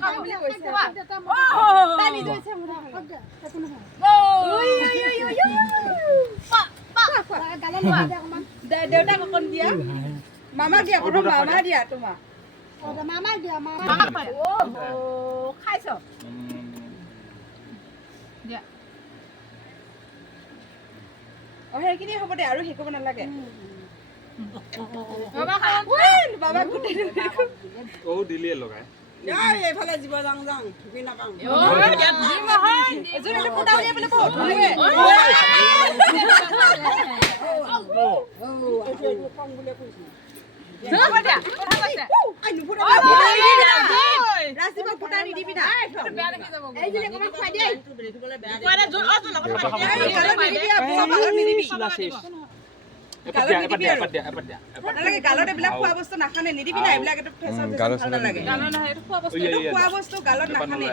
খাব বুলি কৈছে তাই নিজে আছে মোৰ একো নহয় দেউতাক অকণ দিয়া মামা দিয়া মামা দিয়া তোমাক মামা দিয়া মামা খাইছ দিয়া সেইখিনি হ'ব দে আৰু শিকাব নালাগে বাবা গোটেই দিলিয়ে লগাই এইফালে জীৱ যাওঁ ঢুকি নাপাওঁ গালত এইবিলাক খোৱা বস্তু নাখানে নিদিবি না এইবিলাক ভাল নালাগে খোৱা বস্তু গালত নাখানে